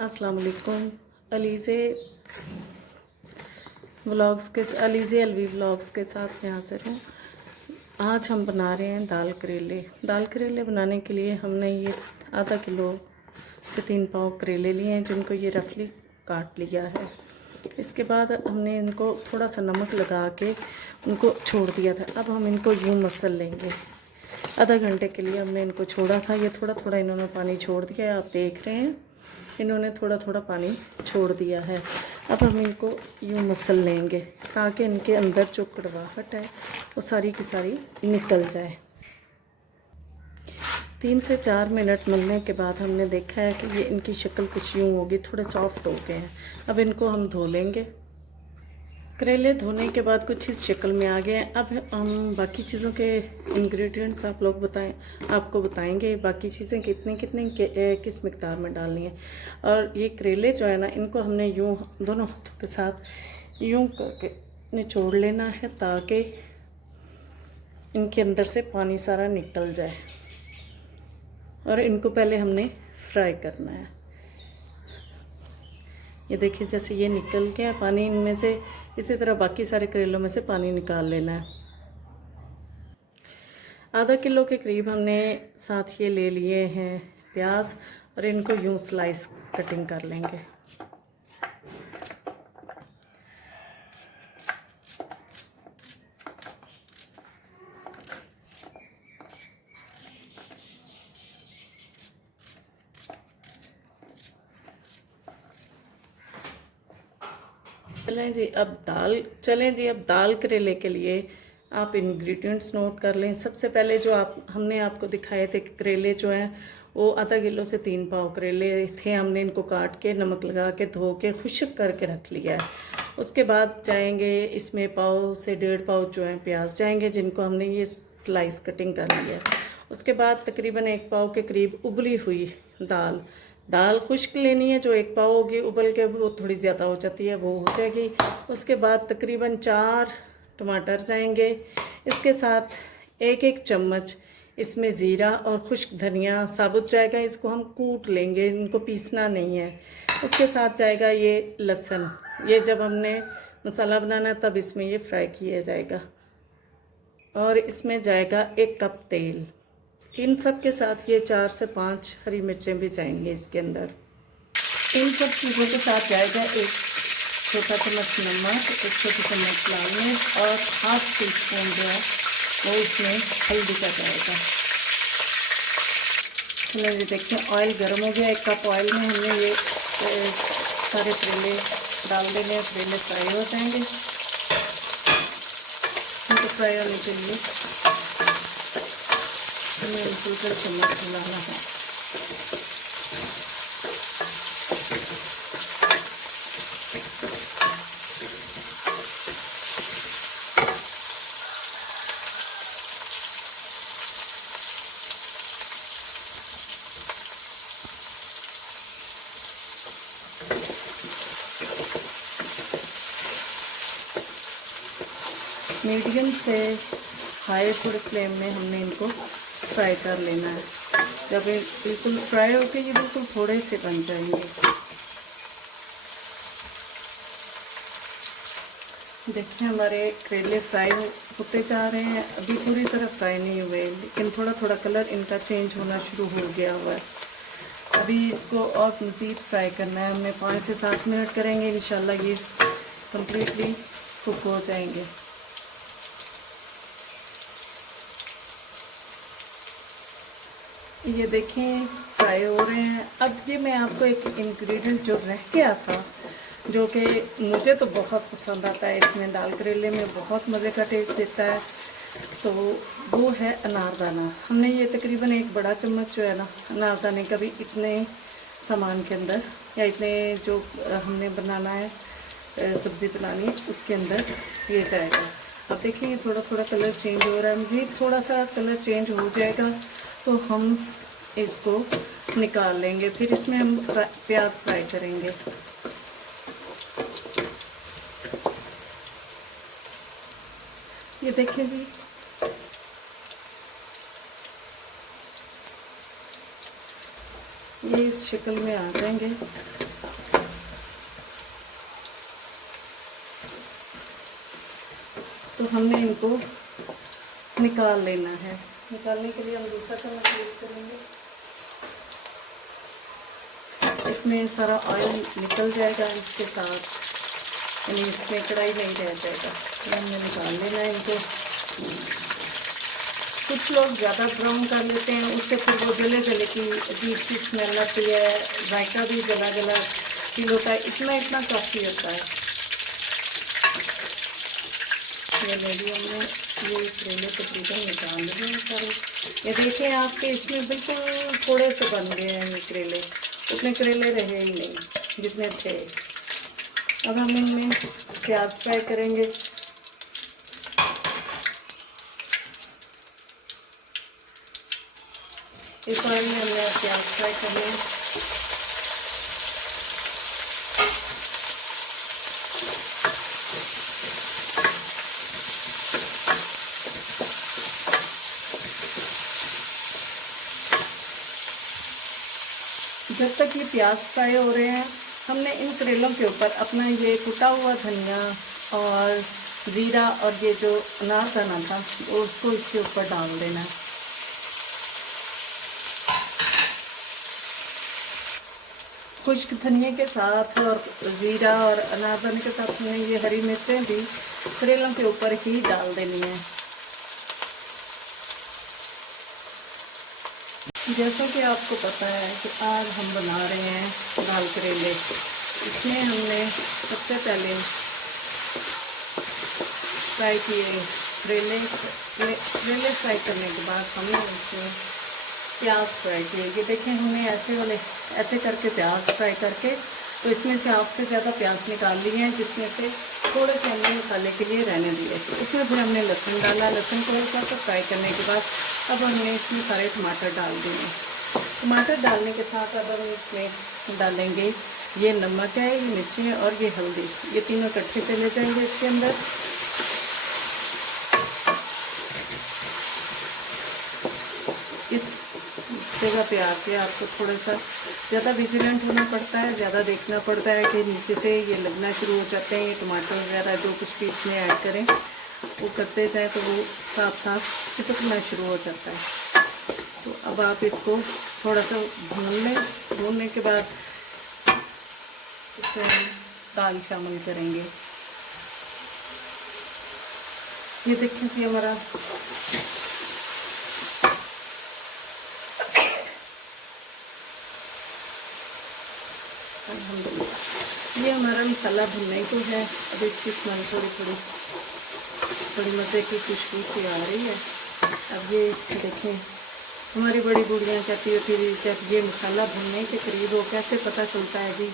अस्सलाम वालेकुम। अलीज़े अलीज़े अलवी व्लॉग्स के साथ मैं हाज़िर हूँ। आज हम बना रहे हैं दाल करेले। दाल करेले बनाने के लिए हमने ये आधा किलो से 3 पाव करेले लिए हैं, जिनको ये रफली काट लिया है। इसके बाद हमने इनको थोड़ा सा नमक लगा के उनको छोड़ दिया था। अब हम इनको यूँ मसल लेंगे। आधा घंटे के लिए हमने इनको छोड़ा था। ये थोड़ा थोड़ा इन्होंने पानी छोड़ दिया है, आप देख रहे हैं इन्होंने थोड़ा थोड़ा पानी छोड़ दिया है। अब हम इनको यूँ मसल लेंगे ताकि इनके अंदर जो कड़वाहट है वो सारी की सारी निकल जाए। 3 से 4 मिनट मलने के बाद हमने देखा है कि ये इनकी शक्ल कुछ यूँ होगी, थोड़े सॉफ्ट हो गए हैं। अब इनको हम धो लेंगे। करेले धोने के बाद कुछ इस शक्ल में आ गए हैं। अब हम बाकी चीज़ों के इंग्रेडिएंट्स आपको बताएंगे बाकी चीज़ें कितने कितने किस मिक़दार में डालनी है। और ये करेले जो है ना, इनको हमने यूँ दोनों हाथों के साथ यूँ करके निचोड़ लेना है ताकि इनके अंदर से पानी सारा निकल जाए। और इनको पहले हमने फ्राई करना है। ये देखिए जैसे ये निकल गया पानी इनमें से, इसी तरह बाकी सारे करेलों में से पानी निकाल लेना है। आधा किलो के करीब हमने साथ ये ले लिए हैं प्याज, और इनको यूँ स्लाइस कटिंग कर लेंगे। चलें जी, अब दाल करेले के लिए आप इंग्रेडिएंट्स नोट कर लें। सबसे पहले जो हमने आपको दिखाए थे कि करेले जो हैं वो आधा किलो से 3 पाव करेले थे। हमने इनको काट के नमक लगा के धो के खुश्क करके रख लिया है। उसके बाद जाएंगे इसमें पाव से 1.5 पाव जो है प्याज जाएंगे, जिनको हमने ये स्लाइस कटिंग कर लिया है। उसके बाद तकरीबन 1 पाव के करीब उबली हुई दाल खुश्क लेनी है। जो 1 पाव होगी उबल के वो थोड़ी ज़्यादा हो जाती है, वो हो जाएगी। उसके बाद तकरीबन 4 टमाटर जाएंगे। इसके साथ 1-1 चम्मच इसमें ज़ीरा और खुश्क धनिया साबुत जाएगा। इसको हम कूट लेंगे, इनको पीसना नहीं है। उसके साथ जाएगा ये लहसुन, ये जब हमने मसाला बनाना तब इसमें ये फ्राई किया जाएगा। और इसमें जाएगा 1 कप तेल। इन सब के साथ ये 4 से 5 हरी मिर्चें भी जाएंगी इसके अंदर। इन सब चीज़ों के साथ जाएगा 1 छोटा चम्मच नमक, 1 छोटी चम्मच लाल मिर्च और ½ टीस्पून जो है वो इसमें हल्दी का जाएगा। चलिए ये देखते हैं, ऑयल गर्म हो गया। 1 कप ऑयल में हमने ये सारे करेले डाल देने हैं। करेले फ्राई हो जाएंगे। इनको फ्राई होने के लिए हमें बिल्कुल चम्मच हिलाना है। मीडियम से हाई थोड़े फ्लेम में हमने इनको फ्राई कर लेना है। जब ये बिल्कुल फ्राई होके ये बिल्कुल थोड़े से बन जाएंगे। देखिए हमारे करेले फ्राई होते जा रहे हैं। अभी पूरी तरह फ्राई नहीं हुए, लेकिन थोड़ा थोड़ा कलर इनका चेंज होना शुरू हो गया हुआ है। अभी इसको और मज़ीद फ्राई करना है। हमें 5 से 7 मिनट करेंगे, इंशाल्लाह ये कम्प्लीटली कुक हो जाएंगे। ये देखें फ्राई हो रहे हैं। अब ये मैं आपको एक इंग्रेडिएंट जो रह गया था, जो कि मुझे तो बहुत पसंद आता है, इसमें दाल करेले में बहुत मज़े का टेस्ट देता है, तो वो है अनारदाना। हमने ये तकरीबन 1 बड़ा चम्मच जो है ना अनारदाने का भी इतने सामान के अंदर, या इतने जो हमने बनाना है सब्ज़ी बनानी है उसके अंदर ये जाएगा। अब देखिए थोड़ा थोड़ा कलर चेंज हो रहा है। मज़ीद थोड़ा सा कलर चेंज हो जाएगा तो हम इसको निकाल लेंगे। फिर इसमें हम प्याज फ्राई करेंगे। ये देखिए जी, ये इस शक्ल में आ जाएंगे। तो हमने इनको निकाल लेना है। निकालने के लिए हम दूसरा चम्मच यूज़ करेंगे। इसमें सारा ऑयल निकल जाएगा इसके साथ, यानी इसमें कढ़ाई नहीं रह जाएगा। तो हमने निकाल लेना है इनको। कुछ लोग ज़्यादा ब्राउन कर लेते हैं, उससे फिर वो जले जले की अजीब सी स्मेल आती है, जायका भी जला जला फील होता है। इतना काफ़ी होता है। ये ले हमने ये करेले तकरीबन निकाल लिए हैं सारे। ये देखें आपके इसमें बिल्कुल थोड़े से बन गए हैं ये करेले, उतने करेले रहे ही नहीं जितने थे। अब हम इनमें प्याज फ्राई करेंगे। इस ऑयल में हमने प्याज फ्राई करने हैं। जब तक ये प्याज फ्राई हो रहे हैं, हमने इन करेलों के ऊपर अपना ये कुटा हुआ धनिया और ज़ीरा और ये जो अनारदाना था उसको इसके ऊपर डाल देना है। खुश्क धनिया के साथ और ज़ीरा और अनारदाने के साथ हमने ये हरी मिर्चें भी करेलों के ऊपर ही डाल देनी है। जैसा कि आपको पता है कि आज हम बना रहे हैं दाल करेले। इसमें हमने सबसे पहले फ्राई किए करेले फ्राई करने के बाद हमने इसमें प्याज फ्राई किए। ये देखें, हमने ऐसे करके प्याज फ्राई करके तो इसमें से आपसे ज़्यादा प्याज निकाल लिए हैं, जिसमें से थोड़े से हमने मसाले के लिए रहने दिए। इसमें फिर हमने लहसुन डाला। लहसुन को हल्का सा फ्राई करने के बाद अब हमने इसमें सारे टमाटर डाल दिए। टमाटर डालने के साथ अब हम इसमें डालेंगे ये नमक है, ये मिर्ची और ये हल्दी, ये तीनों इकट्ठे चले जाएंगे इसके अंदर। इस जगह पे आके आपको थोड़ा सा ज़्यादा विजिलेंट होना पड़ता है, ज़्यादा देखना पड़ता है कि नीचे से ये लगना शुरू हो जाते हैं। ये टमाटर वगैरह जो कुछ भी इसमें ऐड करें वो करते जाए तो वो साथ साथ चिपकना शुरू हो जाता है। तो अब आप इसको थोड़ा सा भून लें। भूनने के बाद इसमें दाल शामिल करेंगे। ये देखें कि हमारा ये हमारा मसाला भुनने को है। अब इसकी स्मेल थोड़ी मज़े की खुशबू सी आ रही है। अब ये देखें, हमारी बड़ी बूढ़ियाँ कहती होती थी जब ये मसाला भुनने के करीब हो कैसे पता चलता है जी,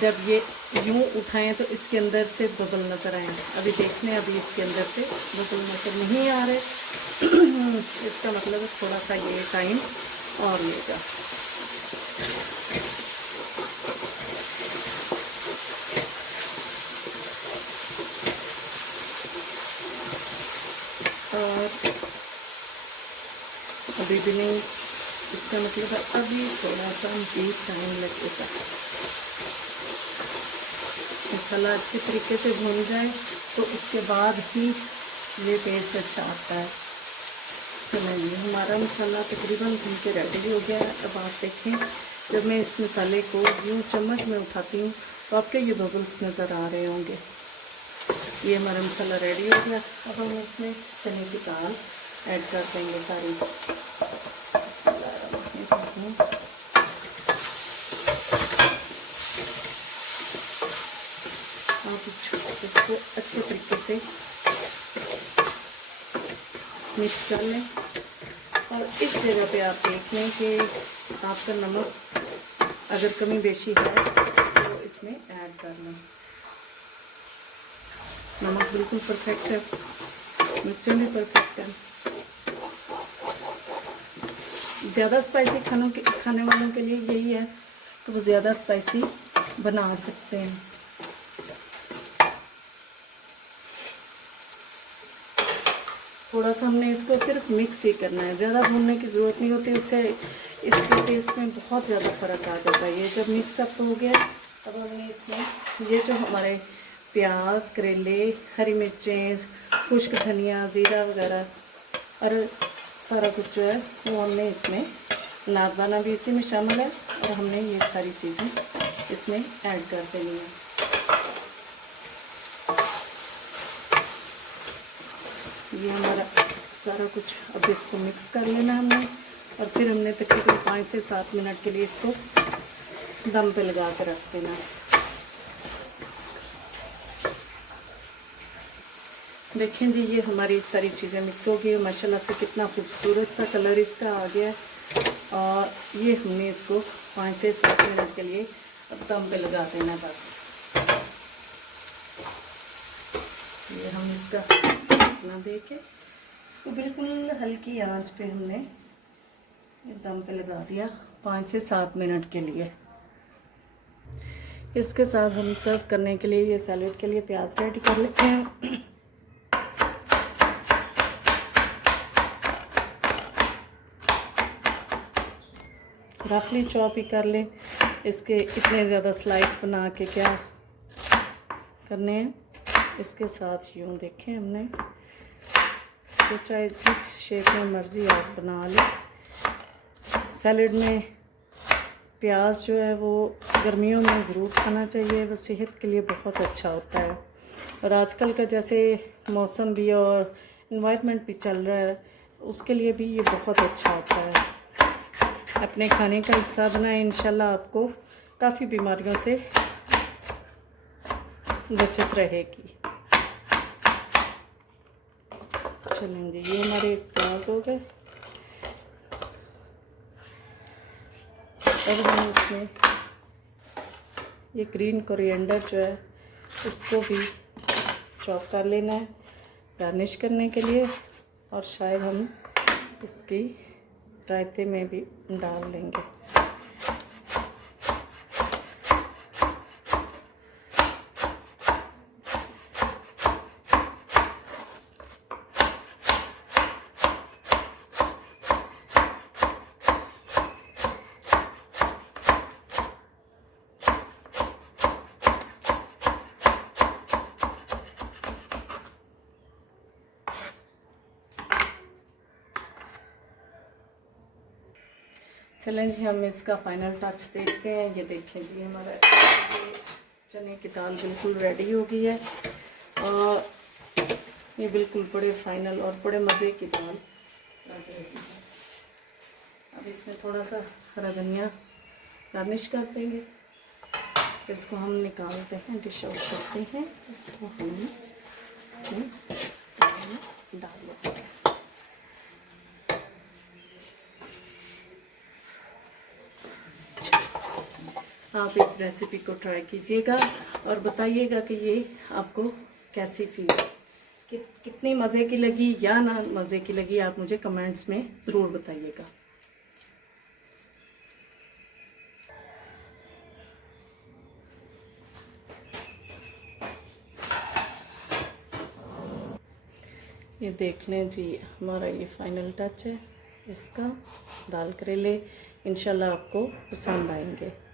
जब ये यूँ उठाएं तो इसके अंदर से बबल नज़र आए। अभी देखने अभी इसके अंदर से बबल नज़र नहीं आ रहे इसका मतलब थोड़ा सा ये टाइम और लेगा। और अभी भी नहीं, इसका मतलब है अभी थोड़ा सा भी टाइम लगेगा। मसाला अच्छे तरीके से भून जाए तो उसके बाद ही ये टेस्ट अच्छा आता है। चलिए, हमारा मसाला तकरीबन भून के रेडी हो गया है। अब आप देखें, जब मैं इस मसाले को यूँ चम्मच में उठाती हूँ तो आपके ये बबल्स नज़र आ रहे होंगे। ये हमारा मसाला रेडी हो गया। अब हम इसमें चने की दाल ऐड कर देंगे सारी। आप इसको अच्छे तरीके से मिक्स कर लें और इस जगह पे आप देख लें कि आपका नमक अगर कमी बेशी है तो इसमें ऐड कर लें। नमक बिल्कुल परफेक्ट है, मिर्चें भी परफेक्ट है। ज़्यादा स्पाइसी खाने वालों के लिए यही है तो वो ज़्यादा स्पाइसी बना सकते हैं। थोड़ा सा हमने इसको सिर्फ मिक्स ही करना है, ज़्यादा भूनने की ज़रूरत नहीं होती, उससे इसके टेस्ट में बहुत ज़्यादा फ़र्क आ जाता है। ये जब मिक्सअप हो गया अब हमने इसमें ये जो हमारे प्याज, करेले, हरी मिर्चें, खुश्क धनिया, ज़ीरा वगैरह और सारा कुछ जो है वो हमने इसमें, नागदाना भी इसी में शामिल है और हमने ये सारी चीज़ें इसमें ऐड कर देनी है। ये हमारा सारा कुछ अब इसको मिक्स कर लेना हमने और फिर हमने तकरीबन 5 से 7 मिनट के लिए इसको दम पे लगा कर रख देना। देखें जी, ये हमारी सारी चीज़ें मिक्स हो गई माशाल्लाह से, कितना खूबसूरत सा कलर इसका आ गया और ये हमने इसको 5 से 7 मिनट के लिए अब दम पे लगा देना बस। ये हम इसका इतना दे के इसको बिल्कुल हल्की आंच पे हमने दम पे लगा दिया 5 से 7 मिनट के लिए। इसके साथ हम सर्व करने के लिए ये सैलेड के लिए प्याज रेडी कर लेते हैं। रफली चॉप ही कर लें, इसके इतने ज़्यादा स्लाइस बना के क्या करने हैं। इसके साथ यूँ देखें हमने तो चाहे जिस शेप में मर्ज़ी आप बना लें। सैलेड में प्याज जो है वो गर्मियों में ज़रूर खाना चाहिए, वो सेहत के लिए बहुत अच्छा होता है और आजकल का जैसे मौसम भी और इन्वायरमेंट भी चल रहा है उसके लिए भी ये बहुत अच्छा होता है। अपने खाने का हिस्सा बनाएं, इंशाल्लाह आपको काफ़ी बीमारियों से बचत रहेगी। चलेंगे, ये हमारे प्याज हो गए और हम इसमें ये ग्रीन कोरिएंडर जो है इसको भी चॉप कर लेना है गार्निश करने के लिए और शायद हम इसकी रायते में भी डाल लेंगे। चलें जी, हम इसका फाइनल टच देखते हैं। ये देखें जी, हमारा ये चने की दाल बिल्कुल रेडी हो गई है और ये बिल्कुल बड़े फाइनल और बड़े मज़े की दाल रेडी हो गई है। अब इसमें थोड़ा सा हरा धनिया गार्निश कर देंगे। इसको हम निकालते हैं, डिश आउट करते हैं। इसको हम डाल लेते हैं। आप इस रेसिपी को ट्राई कीजिएगा और बताइएगा कि ये आपको कैसी फील, कितनी मज़े की लगी या ना मज़े की लगी, आप मुझे कमेंट्स में ज़रूर बताइएगा। ये देख लें जी, हमारा ये फाइनल टच है इसका। दाल करेले इंशाल्लाह आपको पसंद आएंगे।